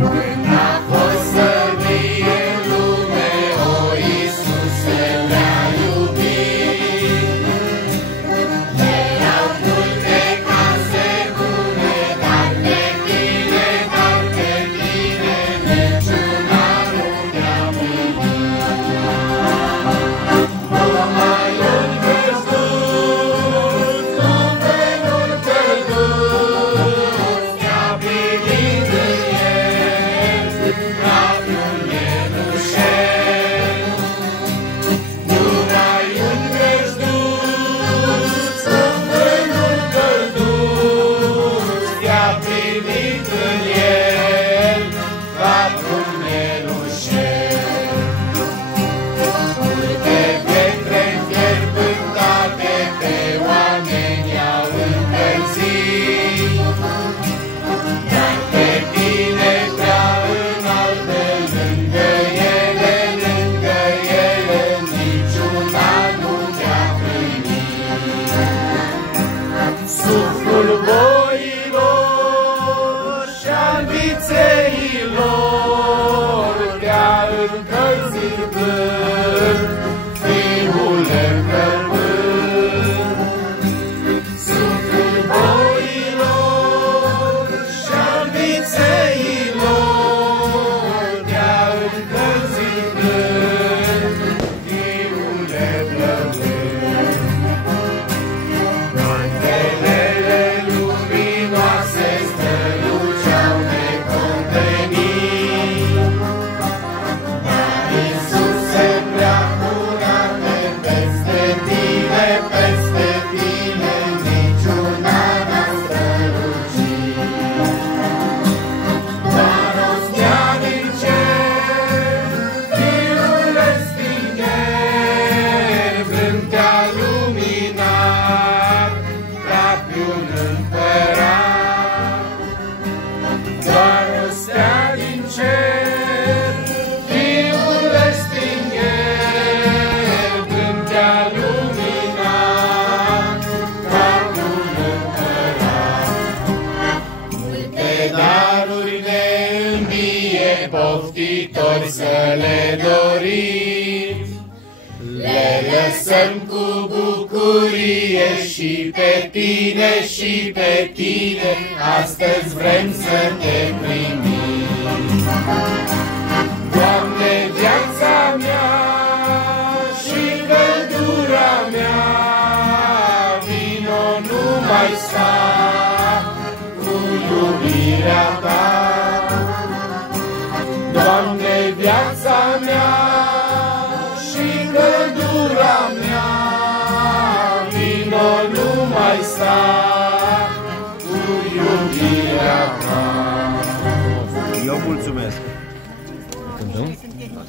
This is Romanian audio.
Când a fost să vie în lume, o Iisuse ne-a iubit. Erau multe case bune, dar pe tine, niciuna nu te-a primit. Numai un văzut, sufletul călduț, te-a primit în el, rapiul mielușel. Numai un văzut, sufletul călduț, te-a primit în el, rapiul mielușel. Multe pietre înfierbântate pe oameni au încălzit, dar pe tine prea înalte, lângă ele, niciuna nu te-a primit. Suflul boilor și-al vițeilor te-a încălzit blând, Fiule frământ. Suflul boilor și-al vițeilor te-a încălzit blând, Fiule frământ. Candelele luminoase străluceau necontenit, dar Iisuse prea curate, peste tine, niciuna n-a strălucit. Doar o stea din cer, Fiul stingher, vrând te-a luminat, rapiul împărat. Doar o stea din cer, Fiul stingher, vrând te-a luminat, rapiul împărat. Multe daruri ne învie, poftitori să le dorim, le lăsăm cu bucurie și pe tine, astăzi vrem să te primim. Doamne, viața mea și căldura mea, vino, nu mai sta, cu iubirea ta. Doamne, viața mea și căldura mea, vino, nu mai sta, cu iubirea ta. Eu mulțumesc. Cântăm?